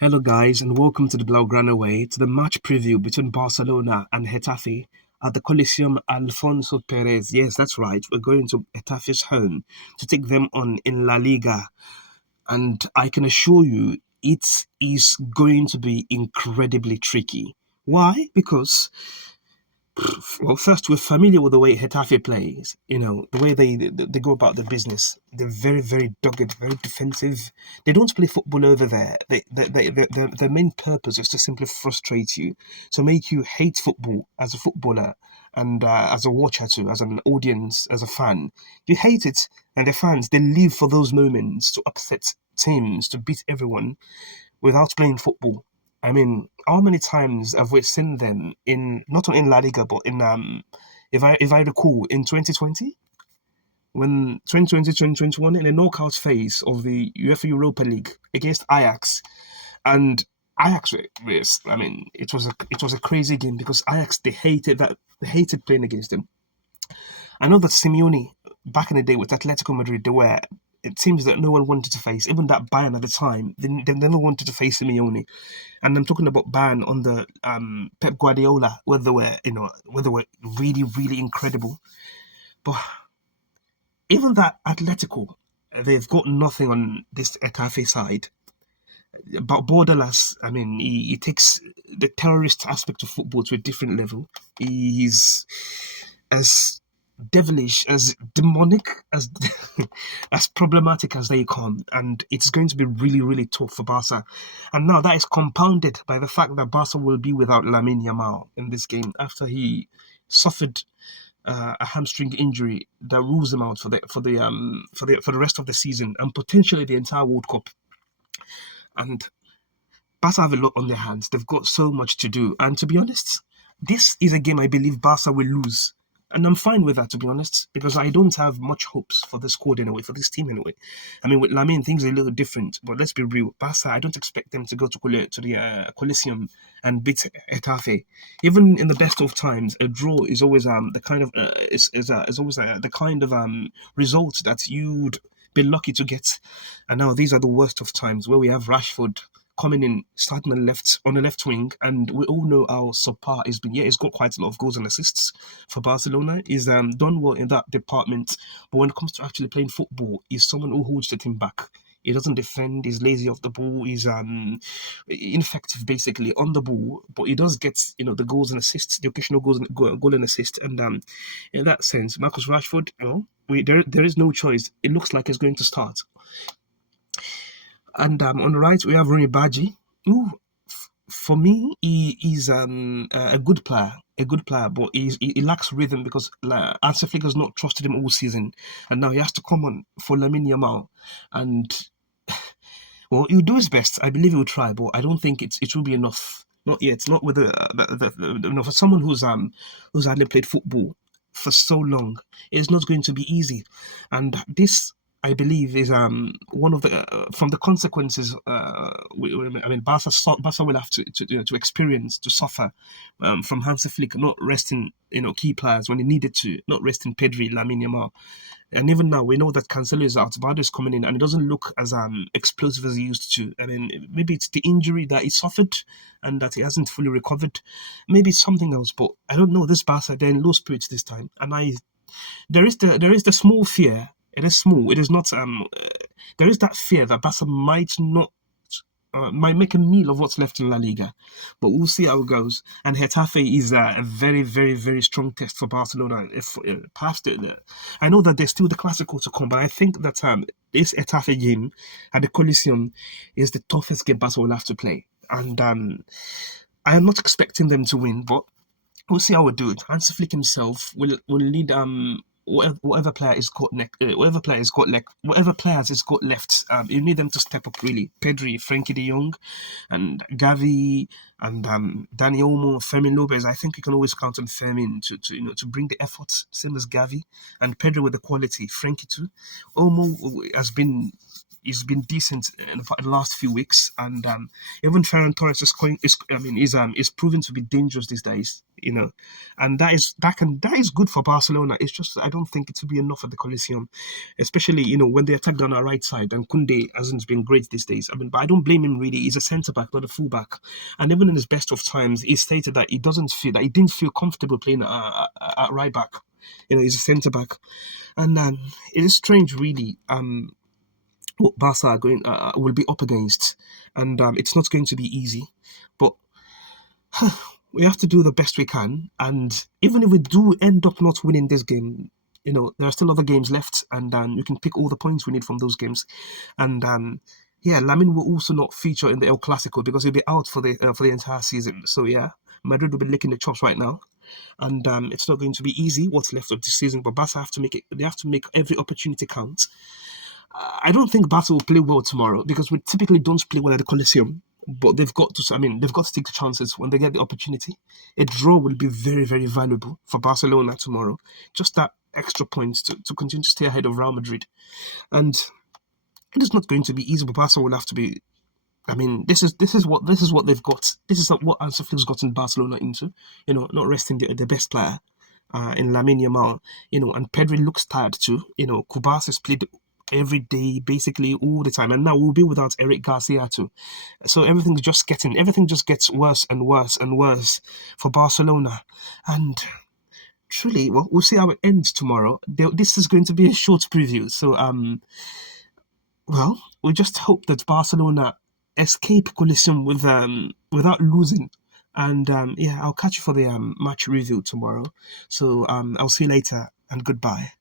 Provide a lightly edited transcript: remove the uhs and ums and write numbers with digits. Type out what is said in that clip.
Hello, guys, and welcome to the Blaugrana Way to the match preview between Barcelona and Getafe at the Coliseum Alfonso Perez. Yes, that's right. We're going to Getafe's home to take them on in La Liga, and I can assure you it is going to be incredibly tricky. Why? Because well, first, we're familiar with the way Getafe plays. The way they go about their business. They're very, very dogged, very defensive. They don't play football over there. Their main purpose is to simply frustrate you, to make you hate football as a footballer and as a watcher too, as an audience, as a fan. You hate it, and the fans, they live for those moments to upset teams, to beat everyone without playing football. I mean, how many times have we seen them in not only in La Liga but in if I recall in 2020 when 2020 2021 in the knockout phase of the UEFA Europa League against Ajax, and Ajax was, I mean, it was a crazy game because Ajax, they hated playing against them. I know that Simeone, back in the day with Atletico Madrid, they were it seems that no one wanted to face, even that Bayern at the time, they never wanted to face Simeone. And I'm talking about Bayern under Pep Guardiola, where they were really, really incredible. But even that Atletico, they've got nothing on this Etafe side. But Bordalas, I mean, he takes the terrorist aspect of football to a different level. He's as devilish, as demonic, as as problematic as they come, and it's going to be really, really tough for Barca. And now that is compounded by the fact that Barca will be without Lamine Yamal in this game after he suffered a hamstring injury that rules him out for the rest of the season and potentially the entire World Cup. And Barca have a lot on their hands. They've got so much to do. And to be honest, this is a game I believe Barca will lose. And I'm fine with that, to be honest, because I don't have much hopes for the squad anyway, for this team anyway. I mean, with Lamine, things are a little different, but let's be real. Barca, I don't expect them to go to the Coliseum and beat Getafe. Even in the best of times, a draw is always the kind of is always the kind of result that you'd be lucky to get. And now these are the worst of times where we have Rashford coming in, starting on the left wing, and we all know how subpar he's been. Yeah, he's got quite a lot of goals and assists for Barcelona. He's done well in that department, but when it comes to actually playing football, he's someone who holds the team back. He doesn't defend. He's lazy off the ball. He's ineffective basically on the ball, but he does get the goals and assists, the occasional goal and assist. And in that sense, Marcus Rashford, there is no choice. It looks like he's going to start. And on the right, we have Rooney Badji, who, for me, he is a good player. A good player, but he lacks rhythm because Ansel Flick has not trusted him all season, and now he has to come on for Lamine Yamal, and well, he'll do his best. I believe he'll try, but I don't think it will be enough. Not yet. Not with for someone who's hardly played football for so long. It's not going to be easy, and this, I believe, is one of the from the consequences. I mean, Barca will have to experience, to suffer from Hansi Flick not resting key players when he needed to, not resting Pedri, Lamine Yamal. And even now, we know that Cancelo is out, Bardo is coming in, and it doesn't look as explosive as he used to. I mean, maybe it's the injury that he suffered and that he hasn't fully recovered. Maybe it's something else, but I don't know. This Barca, they're in low spirits this time, and there is the small fear. It is small. It is not. There is that fear that Barca might make a meal of what's left in La Liga, but we'll see how it goes. And Getafe is a very, very, very strong test for Barcelona. If past it, I know that there's still the Clasico to come, but I think that this Getafe game at the Coliseum is the toughest game Barca will have to play. And I am not expecting them to win, but we'll see how we do it. Hans Flick himself will lead whatever player is got whatever players is got left. You need them to step up really. Pedri, Frankie De Jong, and Gavi, and Dani Olmo, Fermin Lopez. I think you can always count on Fermin to bring the effort. Same as Gavi and Pedri with the quality. Frankie too. Olmo has been he's been decent in the last few weeks, and even Ferran Torres is proven to be dangerous these days. And that is good for Barcelona. It's just I don't think it will be enough at the Coliseum, especially when they attack down our right side, and Kunde hasn't been great these days. But I don't blame him really. He's a centre back, not a full back, and even in his best of times, he stated that he didn't feel comfortable playing at right back. He's a centre back, and it is strange, really. What Barca are going will be up against, and it's not going to be easy, but we have to do the best we can. And even if we do end up not winning this game, there are still other games left, and you can pick all the points we need from those games. And yeah, Lamine will also not feature in the El Clasico because he'll be out for the entire season. So yeah, Madrid will be licking the chops right now, and it's not going to be easy what's left of this season. But Barca have to make it. They have to make every opportunity count. I don't think Barca will play well tomorrow because we typically don't play well at the Coliseum. But they've got to. I mean, they've got to take the chances when they get the opportunity. A draw will be very, very valuable for Barcelona tomorrow. Just that extra point to continue to stay ahead of Real Madrid, and it is not going to be easy. But Barca will have to be. I mean, this is what they've got. This is what Ansu Flick's gotten Barcelona into. Not resting the best player in Lamine Yamal. And Pedri looks tired too. Kubas has played every day, basically all the time, and now we'll be without Eric Garcia too. So everything just gets worse and worse and worse for Barcelona, and truly, well, we'll see how it ends tomorrow. This is going to be a short preview, so well, we just hope that Barcelona escape Coliseum without losing. And yeah, I'll catch you for the match review tomorrow. So I'll see you later, and goodbye.